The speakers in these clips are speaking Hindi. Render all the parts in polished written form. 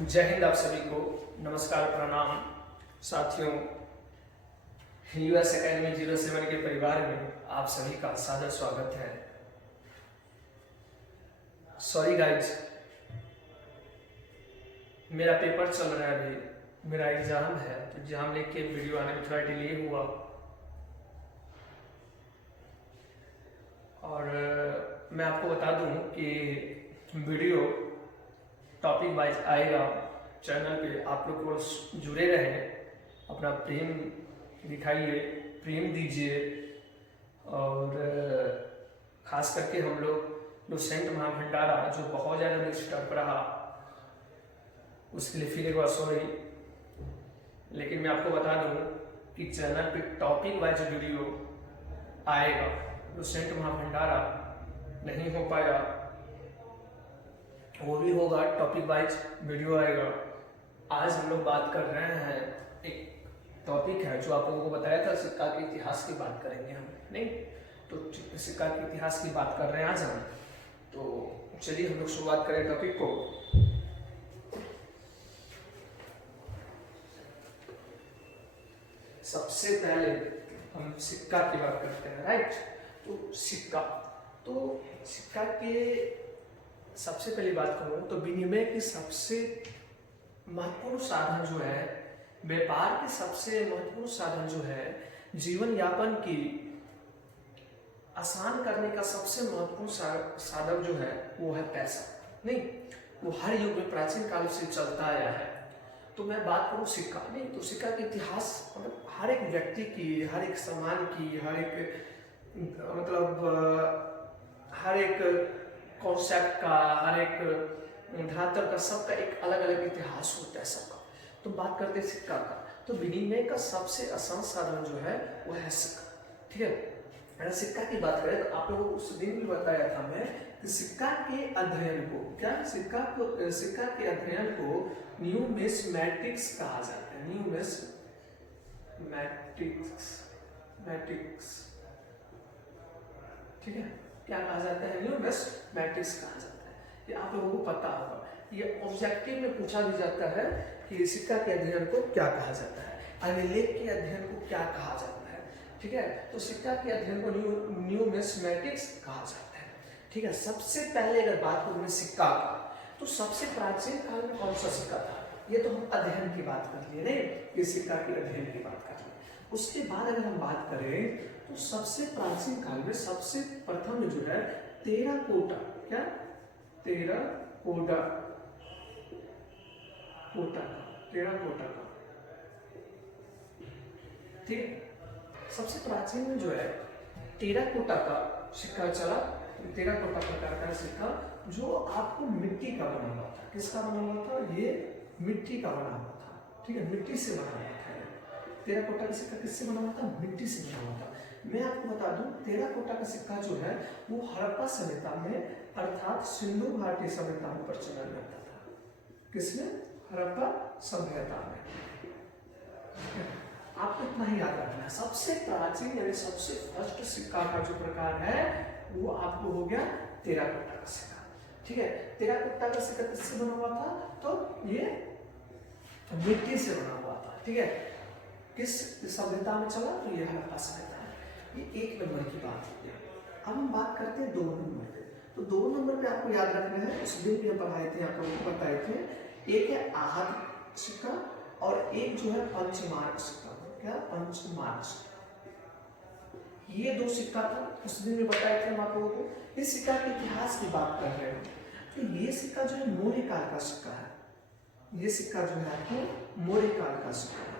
जय हिंद। आप सभी को नमस्कार, प्रणाम। साथियों, यूएस एकेडमी 07 के परिवार में आप सभी का सादर स्वागत है। सॉरी गाइज, मेरा पेपर चल रहा है, अभी मेरा एग्जाम है, तो एग्जाम लेके के वीडियो आने में थोड़ा डिले हुआ। और मैं आपको बता दूं कि वीडियो टॉपिक वाइज आएगा चैनल पे। आप लोग को जुड़े रहें, अपना प्रेम दिखाइए, प्रेम दीजिए। और ख़ास करके हम लोग सेंट महाभंडारा जो बहुत ज़्यादा डिस्टर्ब रहा, उसके लिए फिर एक बार सॉरी। लेकिन मैं आपको बता दूं कि चैनल पे टॉपिक वाइज वीडियो आएगा। जो सेंट महाभंडारा नहीं हो पाया वो भी होगा, टॉपिक वाइज वीडियो आएगा। आज हम लोग बात कर रहे हैं, एक टॉपिक है जो आप लोगों को बताया था, सिक्का के इतिहास की बात करेंगे हम। नहीं तो सिक्का के इतिहास की बात कर रहे हैं आज हम। तो चलिए हम लोग शुरुआत करें टॉपिक को। सबसे पहले हम सिक्का की बात करते हैं, राइट। तो सिक्का के सबसे पहली बात करूं तो विनिमय की सबसे महत्वपूर्ण साधन जो है, व्यापार के सबसे महत्वपूर्ण साधन जो है, जीवन यापन की आसान करने का सबसे महत्वपूर्ण साधन जो है वो है पैसा। नहीं, वो हर युग में प्राचीन काल से चलता आया है। तो मैं बात करूं सिक्का, नहीं तो सिक्का के इतिहास मतलब हर एक व्यक्ति की, हर एक सामान की, हर एक हर एक कॉन्सेप्ट का, हर एक धातु का, सबका एक अलग अलग इतिहास होता है सबका। तो बात करते हैं सिक्का का, तो विनिमय का सबसे आसान साधन जो है वो है सिक्का। ठीक है, अगर सिक्का की बात करें तो आप लोगों को उस दिन भी बताया था मैं कि सिक्का के अध्ययन को सिक्का के अध्ययन को न्यूमिस्मैटिक्स कहा जाता है। मैटिक्स, ठीक है, क्या कहा जाता है? न्यूमिस्मैटिक्स कहा जाता है। ये आप लोगों को पता होगा। ये ऑब्जेक्टिव में पूछा भी जाता है कि सिक्का के अध्ययन को क्या कहा जाता है, अभिलेख के अध्ययन को क्या कहा जाता है। ठीक है, तो सिक्का के अध्ययन को न्यूमिस्मैटिक्स कहा जाता है। ठीक है, सबसे पहले अगर बात करूं सिक्का का, तो सबसे प्राचीन काल में कौन सा सिक्का था? ये तो हम अध्ययन की बात कर लिए, नहीं ये सिक्का के अध्ययन की बात कर लिए। उसके बाद अगर हम बात करें तो सबसे प्राचीन काल में सबसे प्रथम जो है टेराकोटा, क्या टेराकोटा का, ठीक, सबसे प्राचीन में जो है टेराकोटा का सिक्का चला। टेराकोटा प्रकार का सिक्का जो आपको मिट्टी का बना हुआ था। किसका बना हुआ था? ये मिट्टी का बना हुआ था। ठीक है, मिट्टी से बना हुआ था। टेराकोटा का सिक्का किससे बना हुआ था? मिट्टी से बना हुआ था। मैं आपको बता दूं, टेराकोटा का सिक्का जो है वो हड़प्पा सभ्यता में, अर्थात सिंधु घाटी सभ्यता में प्रचलन रहता था। किसमें? हड़प्पा सभ्यता में। आपको इतना ही याद रखना है। सबसे प्राचीन यानी सबसे फर्स्ट सिक्का का जो प्रकार है वो आपको हो गया टेराकोटा का सिक्का। ठीक है, टेराकोटा का सिक्का किससे बना हुआ था? तो ये मिट्टी से बना हुआ था। ठीक है, किस सभ्यता में चला? तो ये हड़प्पा सभ्यता है। ये एक नंबर की बात हो गया। अब हम बात करते हैं 2 नंबर पे। तो 2 नंबर पे आपको याद रखना है, उस दिन भी हम पढ़ाए थे, आप लोगों को बताए थे। एक है आहत सिक्का और एक जो है पंचमार्क सिक्का। क्या? पंचमार्क। ये 2 सिक्का था, उस दिन भी बताए थे हम आप लोगों को। इस सिक्का के इतिहास की बात कर रहे हैं तो ये सिक्का जो है मौर्य काल का सिक्का है। ये सिक्का जो है आपको मौर्य काल का सिक्का है।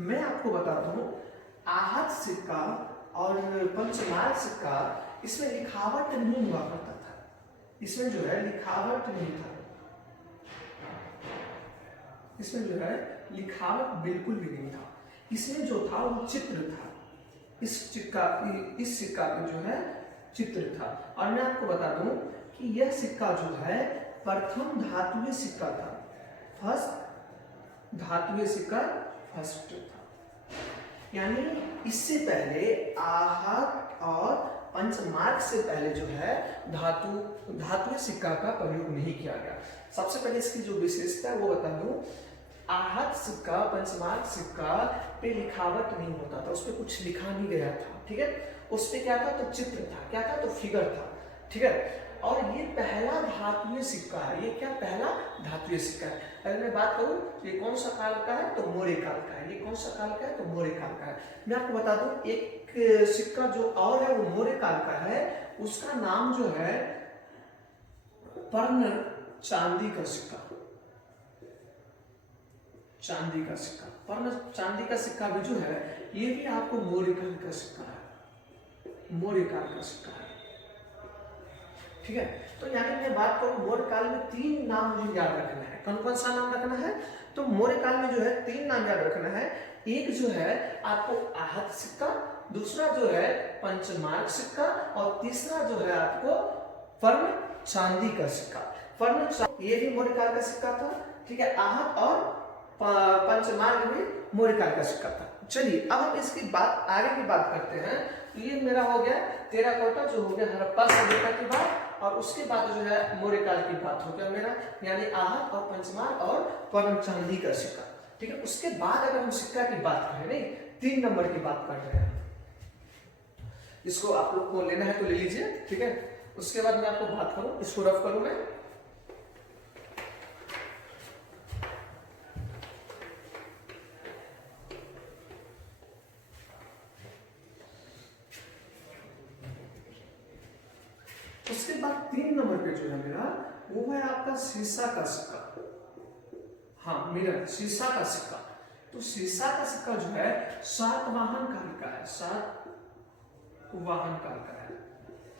मैं आपको बताता हूँ, आहत सिक्का और पंचमार्क सिक्का, इसमें लिखावट नहीं हुआ करता था। इसमें जो है लिखावट नहीं था, इसमें जो है लिखावट बिल्कुल भी नहीं था। इसमें जो था वो चित्र था। इस सिक्का पे जो है चित्र था। और मैं आपको बता दूं कि यह सिक्का जो है प्रथम धातुय सिक्का था। फर्स्ट धातुय सिक्का फर्स्ट था। यानी इससे पहले आहत और पंचमार्क से पहले जो है धातुय सिक्का का प्रयोग नहीं किया गया। सबसे पहले इसकी जो विशेषता है वो बता दूं, आहत सिक्का, पंचमार्क सिक्का पे लिखावट नहीं होता था, उस पर कुछ लिखा नहीं गया था, ठीक है। उस पे क्या था, तो चित्र था, क्या था, तो फिगर था, ठीक है। और ये पहला धातुय सिक्का है, ये क्या पहला धातुय सिक्का है। अगर मैं बात करूं ये कौन सा काल का है, तो मौर्य काल का है। ये कौन सा काल का है, तो मौर्य काल का है। मैं आपको बता दूं एक सिक्का जो और है वो मौर्य काल का है, उसका नाम जो है पर्ण चांदी का सिक्का, चांदी का सिक्का, पर्ण चांदी का सिक्का भी जो है ये भी आपको मौर्य काल का सिक्का है, मौर्य काल का सिक्का है, ठीक है। तो यानी मैं बात करूं मौर्य काल में 3 नाम मुझे याद रखना है। कौन कौन सा नाम रखना है, तो मौर्य काल में जो है 3 नाम याद रखना है। एक जो है आपको आहत सिक्का, दूसरा जो है पंचमार्क सिक्का, और तीसरा जो है आपको पर्ण चांदी का सिक्का। ये भी मौर्य काल का सिक्का था, ठीक है। आहत और पंचमार्क भी मौर्य काल का सिक्का था। चलिए अब हम इसकी बात आगे की बात करते हैं। तो ये मेरा हो गया टेराकोटा, जो हो गया हड़प्पा सभ्यता की बात, और उसके बाद जो है मौर्य काल की बात हो गया मेरा, यानी आहत और पंचमार्क और पर्ण चांदी का सिक्का, ठीक है। उसके बाद अगर हम सिक्का की बात करें, नहीं 3 नंबर की बात कर रहे हैं, इसको आप लोग को लेना है तो ले लीजिए, ठीक है। उसके बाद मैं आपको बात करूं, इसको रफ करूं मैं। उसके बाद 3 नंबर पे जो है मेरा वो है आपका शीशा का सिक्का, हाँ मेरा शीशा का सिक्का। तो शीशा का सिक्का जो है सातवाहन काल का है, सातवाहन काल का है,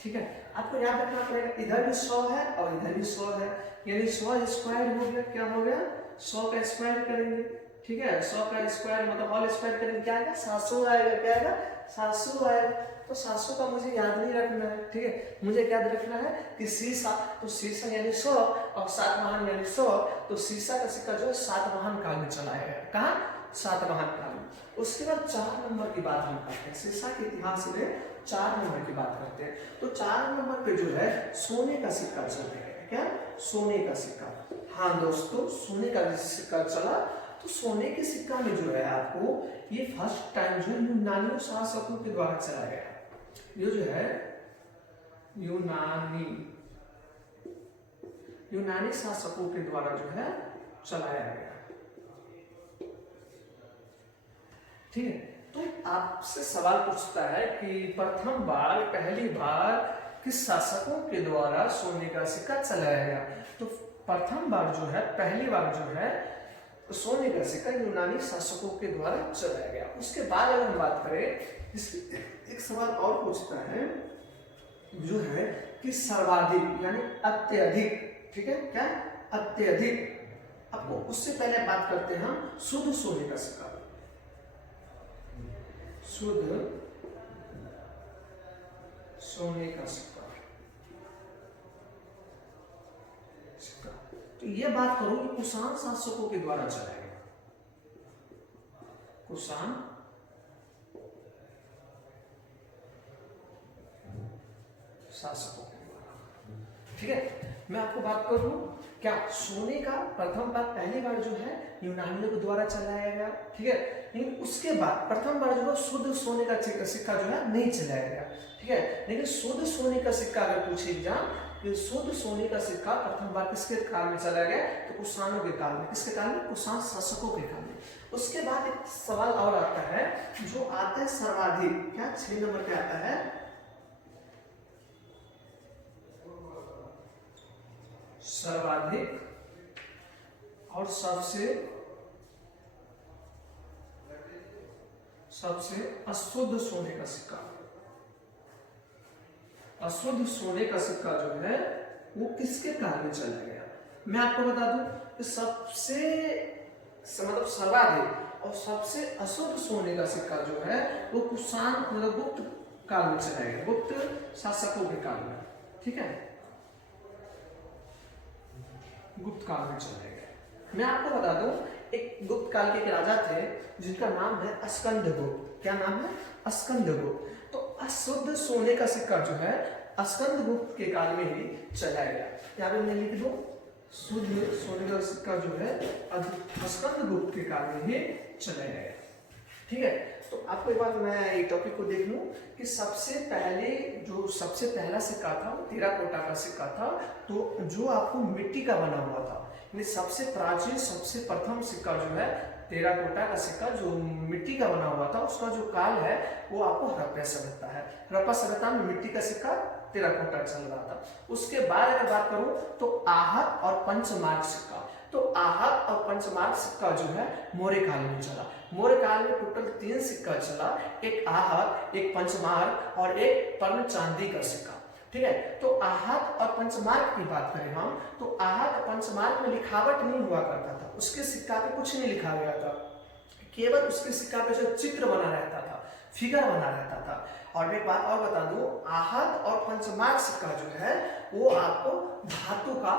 ठीक है। आपको याद रखना पड़ेगा, इधर भी 100 है और इधर भी 100 है, यानी 100 स्क्वायर हो गया, क्या हो गया, 100 का स्क्वायर करेंगे, ठीक है। 100 का स्क्वायर मतलब होल स्क्वायर करेंगे, क्या आएगा, 700 आएगा, क्या आएगा, 700 आएगा। तो 700 का मुझे याद नहीं रखना है, ठीक है। मुझे याद रखना है कि शीशा, तो शीशा यानी 100 और सातवाहन यानी 100, तो शीशा का सिक्का जो है सातवाहन काल में चला है, कहाँ, सातवाहन काल में। उसके बाद 4 नंबर की बात हम करते हैं, शीशा के इतिहास में 4 नंबर की बात करते हैं। तो 4 नंबर पे जो है सोने का सिक्का चल रहा है, क्या, सोने का सिक्का। हाँ दोस्तों, सोने का सिक्का चला। तो सोने के सिक्का में जो है आपको ये फर्स्ट टाइम जो यूनानी शासकों के द्वारा चला गया, ये जो है यूनानी शासकों के द्वारा जो है चलाया गया, ठीक है। तो आपसे सवाल पूछता है कि प्रथम बार, पहली बार किस शासकों के द्वारा सोने का सिक्का चलाया गया। तो प्रथम बार जो है, पहली बार जो है सोने का सिक्का यूनानी शासकों के द्वारा चलाया गया। उसके बाद अगर हम बात करें, एक सवाल और पूछता है जो है कि सर्वाधिक यानी अत्यधिक, ठीक है, क्या, अत्यधिक। आपको उससे पहले बात करते हैं हम शुद्ध सोने का सिक्का, शुद्ध सोने का सिक्का। तो ये बात करूं कि कुषाण शासकों के द्वारा चलाया गया, कुषाण शासकों के द्वारा, ठीक है। मैं आपको बात करूं क्या, सोने का प्रथम बार, पहली बार जो है यूनानियों के द्वारा चलाया गया, ठीक है। लेकिन उसके बाद प्रथम बार जो है शुद्ध सोने का सिक्का जो है नहीं चलाया गया, ठीक है। लेकिन शुद्ध सोने का सिक्का अगर पूछे एग्जाम, ये शुद्ध सोने का सिक्का प्रथम बार किसके काल में चला गया, तो कुषाणों के काल में। किसके काल में, कुषाण शासकों के काल में। उसके बाद एक सवाल और आता है, जो आता है सर्वाधिक, क्या 6 नंबर पे आता है, सर्वाधिक और सबसे अशुद्ध सोने का सिक्का। अशुद्ध सोने का सिक्का जो है वो किसके काल में चला गया। मैं आपको बता दूं कि सबसे मतलब सर्वाधिक और सबसे अशुद्ध सोने का सिक्का जो है वो कुषाण मतलब गुप्त काल में चला गया, गुप्त शासकों के काल में, ठीक है, गुप्त काल में चला गया। मैं आपको बता दूं एक गुप्त काल के एक राजा थे जिनका नाम है स्कंदगुप्त। क्या नाम है, स्कंदगुप्त। तो अशुद्ध सोने का सिक्का जो है स्कंदगुप्त के काल में ही चलाया गया। यहाँ पे मैं लिख दूं शुद्ध सोने का सिक्का जो है स्कंदगुप्त के काल में ही चला गया। ठीक है, तो आपको एक बार मैं एक टॉपिक को देख लूं कि सबसे पहला सिक्का था वो टेराकोटा का सिक्का था, तो जो आपको मिट्टी का बना हुआ था, यानी सबसे प्राचीन सबसे प्रथम सिक्का जो है टेराकोटा का सिक्का जो मिट्टी का बना हुआ था, उसका जो काल है वो आपको हड़प्पा सभ्यता है। हड़प्पा सभ्यता में मिट्टी का सिक्का टेराकोटा चल रहा था। उसके बाद अगर बात करूं तो आहत और पंचमार्क सिक्का, तो आहत और पंचमार्क सिक्का जो है मौर्य काल में चला। मौर्य काल में टोटल 3 सिक्का चला, एक आहत, एक पंचमार्क और एक पर्ण चांदी का सिक्का। ठीक है, तो आहत और पंचमार्क की बात करें हम, तो आहत और पंचमार्क में लिखावट नहीं हुआ करता था, उसके सिक्का पे कुछ नहीं लिखा गया था, केवल उसके सिक्का पे जो चित्र बना रहता था, फिगर बना रहता था। और एक बात और बता दूं, आहत और पंचमार्क सिक्का जो है वो आपको धातु का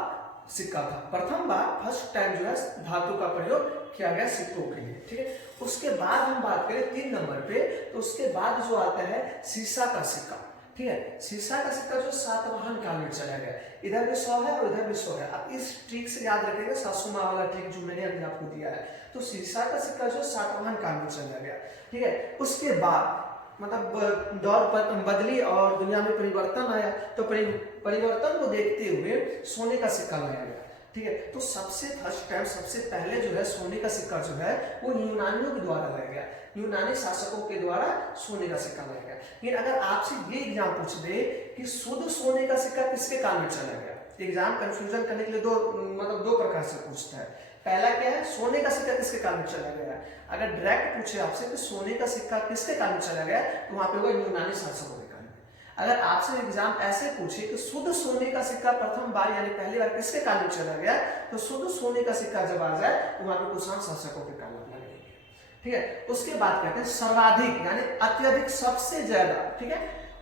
सिक्का था। प्रथम बार फर्स्ट टाइम जो है धातु का प्रयोग किया गया सिक्कों के लिए। ठीक है, उसके बाद हम बात करें 3 नंबर पे, तो उसके बाद जो आता है सीसा का सिक्का। ठीक है, सीसा का सिक्का जो सातवाहन काल में चला गया, इधर भी 100 है और इधर भी 100 है। आप इस ट्रिक से याद रखेंगे, सासुमा वाला ट्रिक जो मैंने अभी आपको दिया है। तो सीसा का सिक्का जो सातवाहन काल में चला गया। ठीक है, उसके बाद मतलब दौर पर बदली और दुनिया में परिवर्तन आया, तो परिवर्तन को देखते हुए सोने का सिक्का लाया गया। ठीक है, तो सबसे फर्स्ट टाइम सबसे पहले जो है सोने का सिक्का जो है वो यूनानियों के द्वारा लाया गया, यूनानी शासकों के द्वारा सोने का सिक्का लाया गया। लेकिन अगर आपसे ये एग्जाम पूछ दे कि शुद्ध सोने का सिक्का किसके काल में चला गया, एग्जाम कंफ्यूजन करने के लिए दो प्रकार से पूछता है। पहला क्या है, सोने का सिक्का किसके काल में चला गया। अगर डायरेक्ट पूछे आपसे कि सोने का सिक्का किसके काल में चला गया, तो वहां पे होगा यूनानी शासकों के काल में। अगर आपसे एग्जाम ऐसे पूछे कि शुद्ध सोने का सिक्का प्रथम बार यानी पहली बार किसके काल में चला गया, तो शुद्ध सोने का सिक्का जब आ जाए तो वहां पे कुषाण शासकों के काल में लगेगा। ठीक है, उसके बाद कहते हैं सर्वाधिक यानी अत्यधिक सबसे ज्यादा। ठीक है,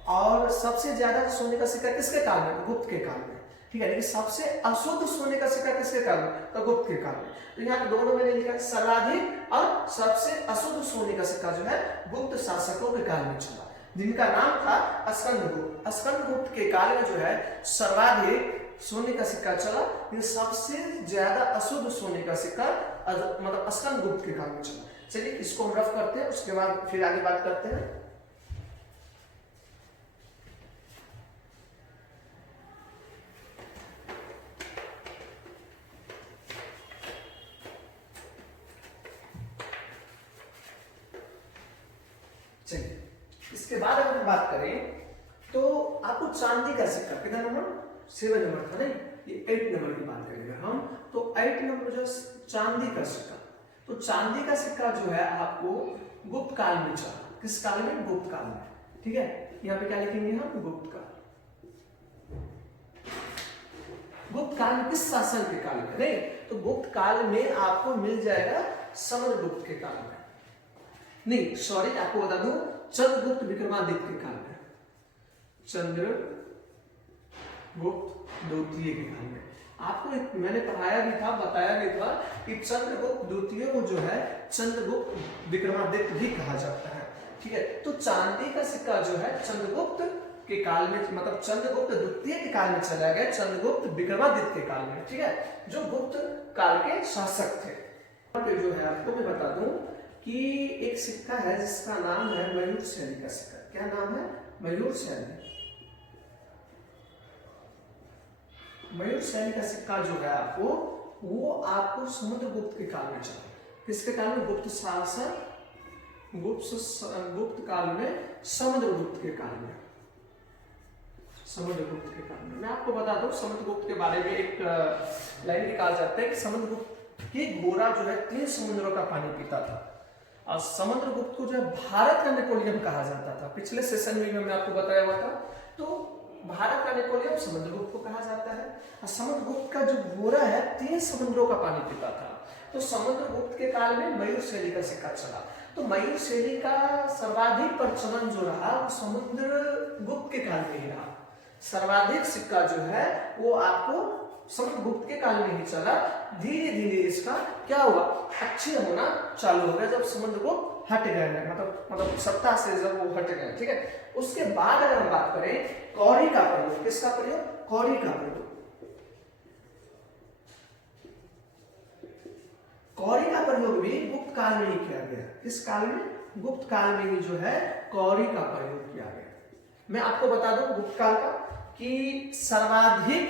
और सबसे ज्यादा सोने का सिक्का किसके काल में, गुप्त के काल में। ठीक है, लेकिन सबसे अशुद्ध सोने का सिक्का किसके काल में, तो गुप्त के काल में। तो यहाँ दोनों मैंने लिखा सर्वाधिक और सबसे अशुद्ध सोने का सिक्का जो है गुप्त शासकों के काल में चला, जिनका नाम था स्कंदगुप्त। स्कंदगुप्त के काल में जो है सर्वाधिक सोने का सिक्का चला, लेकिन सबसे ज्यादा अशुद्ध सोने का सिक्का मतलब स्कंदगुप्त के काल में चला। चलिए इसको हम रफ करते हैं, उसके बाद फिर आगे बात करते हैं। इसके बाद अगर हम बात करें तो आपको चांदी का सिक्का कितना नंबर, 7 नंबर था नहीं, ये 8 नंबर की बात करेंगे हम। तो 8 नंबर जो चांदी का सिक्का, तो चांदी का सिक्का जो है आपको गुप्त काल में चला। किस काल में, गुप्त काल में। ठीक है, यहाँ पे क्या लिखेंगे हम, गुप्त काल। गुप्त काल में किस शासन के काल में, नहीं तो गुप्त काल में आपको मिल जाएगा समुद्रगुप्त के काल में, नहीं सॉरी आपको बता दूं चंद्रगुप्त विक्रमादित्य के काल में, चंद्रगुप्त द्वितीय के काल में। आपको मैंने पढ़ाया भी था, बताया भी था कि चंद्रगुप्त द्वितीय को जो है चंद्रगुप्त विक्रमादित्य भी कहा जाता है। ठीक है, तो चांदी का सिक्का जो है चंद्रगुप्त के काल में मतलब चंद्रगुप्त द्वितीय के काल में चला गया, चंद्रगुप्त विक्रमादित्य के काल में। ठीक है, जो गुप्त काल के शासक थे। जो है आपको मैं बता दूं कि एक सिक्का है जिसका नाम है मयूर शैली का सिक्का। क्या नाम है, मयूर शैली। मयूर शैली का सिक्का जो है आपको वो आपको समुद्रगुप्त के काल में चला। किसके काल में, गुप्त शासक गुप्त काल में, समुद्रगुप्त के काल में, समुद्रगुप्त के काल में। मैं आपको बता दूं समुद्रगुप्त के बारे में एक लाइन निकाल जाता है कि समुद्रगुप्त की घोड़ा जो है 3 समुद्रों का पानी पीता था, और समुद्रगुप्त को जो है भारत का नेपोलियन कहा जाता था। पिछले सेशन में मैं आपको बताया हुआ था। तो भारत का नेपोलियन समुद्रगुप्त को कहा जाता है, और समुद्रगुप्त का जो घोड़ा है 3 समुद्रों का पानी पीता था। तो समुद्रगुप्त के काल में मयूर शैली का सिक्का चला। तो मयूर शैली का सर्वाधिक प्रचलन जो रहा वो समुद्रगुप्त के काल में ही रहा। सर्वाधिक सिक्का जो है वो आपको समुद्रगुप्त के काल में ही चला। धीरे धीरे इसका क्या हुआ, अच्छे होना चालू हो गया जब समुद्रगुप्त हट गए, मतलब सत्ता से जब वो हट गए। ठीक है, उसके बाद अगर हम बात करें कौड़ी का प्रयोग, किसका प्रयोग, कौड़ी का प्रयोग। प्रयोग भी गुप्त काल में ही किया गया। किस काल में? गुप्त काल में ही जो है कौड़ी का प्रयोग किया गया। मैं आपको बता दूं गुप्त काल का कि सर्वाधिक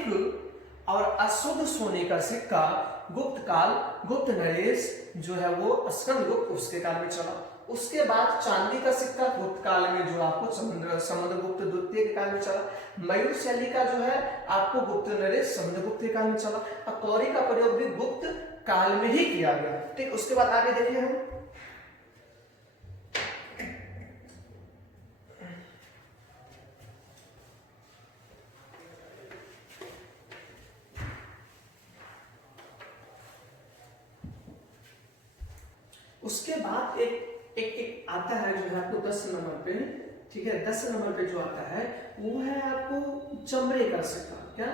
और अशुद्ध सोने का सिक्का गुप्त काल, गुप्त नरेश जो है वो स्कंदगुप्त उसके काल में चला। उसके बाद चांदी का सिक्का गुप्त काल में जो आपको समुद्रगुप्त द्वितीय के काल में चला। मयूर शैली का जो है आपको गुप्त नरेश समुद्रगुप्त के काल में चला। और कौड़ी का प्रयोग भी गुप्त काल में ही किया गया। ठीक, उसके बाद आगे देखिए हम उसके बाद एक आता है जो है आपको 10 नंबर पे। ठीक है, 10 नंबर पे जो आता है वो है आपको चमड़े का सिक्का। क्या?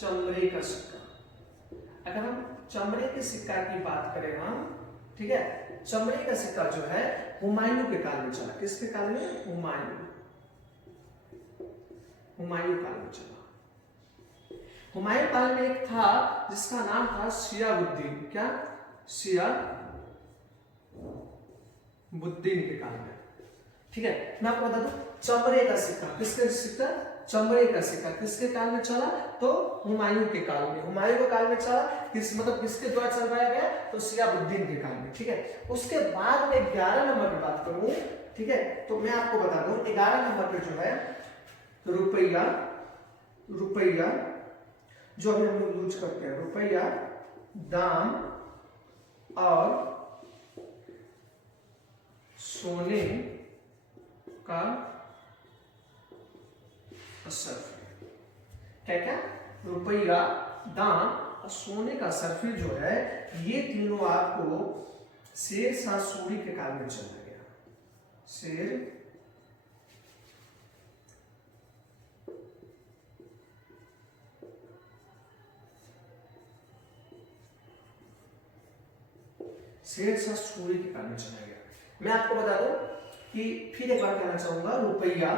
चमड़े का सिक्का। अगर हम चमड़े के सिक्का की बात करें हम, ठीक है, चमड़े का सिक्का जो है हुमायूं के काल में चला। किसके काल में? हुमायूं काल में चला। हुमायूं काल में एक था जिसका नाम था शिहाबुद्दीन। क्या? शिहाबुद्दीन के काल में। ठीक है, मैं आपको बता दूं चमड़े का सिक्का, किसके सिक्का? चमड़े का सिक्का किसके काल में चला? तो हुमायूं के काल में। हुमायूं के काल में चला, किसके द्वारा चलवाया गया? तो शिहाबुद्दीन के काल में। ठीक है, उसके बाद में 11 नंबर की बात करूं, ठीक है, तो मैं आपको बता दूं 11 नंबर पे जो है रुपया जो अभी हम लोग यूज करते हैं, रुपया, दाम और सोने का सर्फी। क्या? रुपया, दाम और सोने का सर्फी जो है ये तीनों आपको शेरशाह सूरी के काल में चला गया। शेरशाह सूरी के काल में चला गया। मैं आपको बता दूं कि फिर एक बार कहना चाहूंगा, रुपया,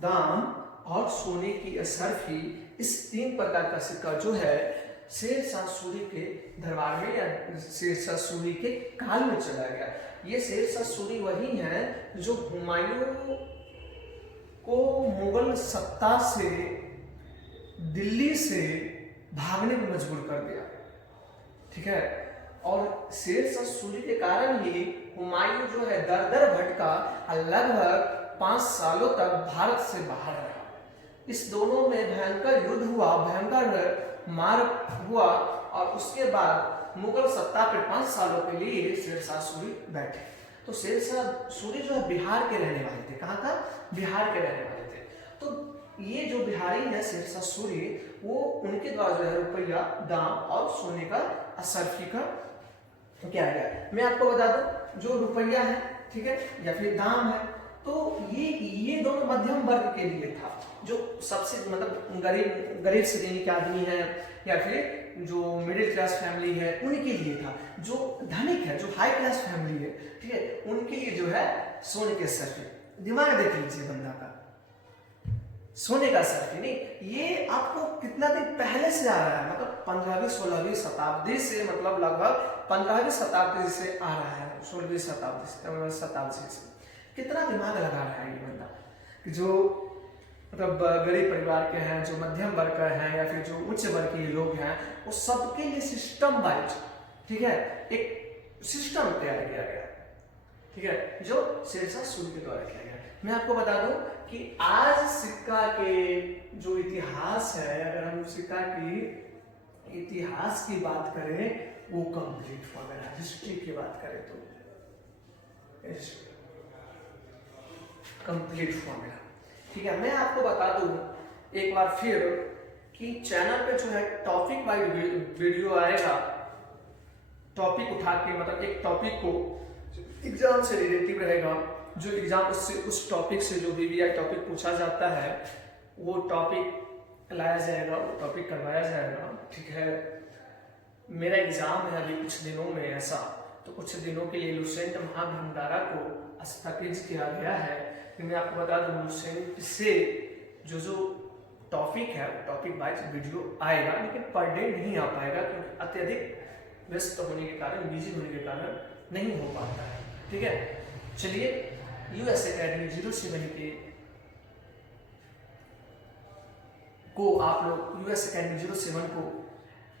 दाम और सोने की असरफी, इस 3 प्रकार का सिक्का जो है शेरशाह सूरी के दरबार में या शेरशाह सूरी के काल में चला गया। ये शेरशाह सूरी वही है जो हुमायूं को मुगल सत्ता से दिल्ली से भागने में मजबूर कर दिया। ठीक है, और शेरशाह सूरी के कारण ही हुमायूं जो है दर भटका, लगभग 5 सालों तक भारत से बाहर रहा। इस दोनों में भयंकर युद्ध हुआ, भयंकर मार हुआ, और उसके बाद मुगल सत्ता पे 5 सालों के लिए शेरशाह सूरी बैठे। तो शेरशाह सूरी जो है बिहार के रहने वाले थे। कहाँ का? बिहार के रहने वाले थे। तो ये जो बिहारी है शेरशाह सूरी, वो उनके द्वारा जो है रुपया, दाम और सोने का असरफी का क्या है। मैं आपको बता दूं जो रुपया है, ठीक है, या फिर दाम है, तो ये दोनों मध्यम वर्ग के लिए था। जो सबसे मतलब गरीब श्रेणी के आदमी है या फिर जो मिडिल क्लास फैमिली है उनके लिए था। जो धनिक है, जो हाई क्लास फैमिली है, ठीक है, उनके लिए जो है सोने के सर्फी। दिमाग देख लीजिए बंदा का, सोने का सर्फी नहीं, ये आपको कितना दिन पहले से आ रहा है, मतलब 15वीं 16वीं शताब्दी से, मतलब लगभग 15वीं शताब्दी से आ रहा है, 16वीं शताब्दी से। कितना दिमाग लगा रहा है ये बंदा, कि जो मतलब गरीब परिवार के हैं, जो मध्यम वर्ग के हैं या फिर जो उच्च वर्ग के लोग हैं, वो सबके लिए सिस्टम वाइज, ठीक है, एक सिस्टम तैयार किया गया, ठीक है, जो शेरशाह सूरी के द्वारा किया गया। मैं आपको बता दूं कि आज सिक्का के जो इतिहास है, अगर हम सिक्का की इतिहास की बात करें, वो कंप्लीट हो गया। हिस्ट्री की बात करें तो कंप्लीट हुआ मेरा, ठीक है। मैं आपको बता दूं एक बार फिर कि चैनल पे जो है टॉपिक वाइज वीडियो आएगा, टॉपिक उठा के, मतलब एक टॉपिक को एग्जाम से रिलेटिव रहेगा, जो एग्जाम उससे उस टॉपिक से जो VVI टॉपिक पूछा जाता है वो टॉपिक लाया जाएगा, वो टॉपिक करवाया जाएगा, ठीक है। मेरा एग्जाम है अभी कुछ दिनों में ऐसा, तो कुछ दिनों के लिए लुसेंट महाभंडारा को स्थगित किया गया है। मैं आपको बता दूं लुसेंट से जो टॉपिक है टॉपिक वाइज वीडियो आएगा, लेकिन पर डे नहीं आ पाएगा क्योंकि अत्यधिक व्यस्त होने के कारण, बिजी होने के कारण नहीं हो पाता है। ठीक है, चलिए यूएस एकेडमी 07 को आप लोग यूएस एकेडमी 07 को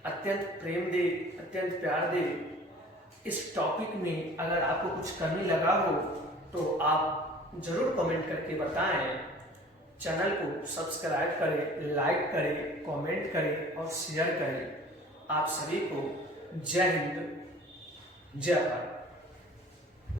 अत्यंत प्रेम दे, अत्यंत प्यार दे। इस टॉपिक में अगर आपको कुछ कमी लगा हो तो आप जरूर कमेंट करके बताएं। चैनल को सब्सक्राइब करें, लाइक करें, कमेंट करें और शेयर करें। आप सभी को जय हिंद, जय भारत।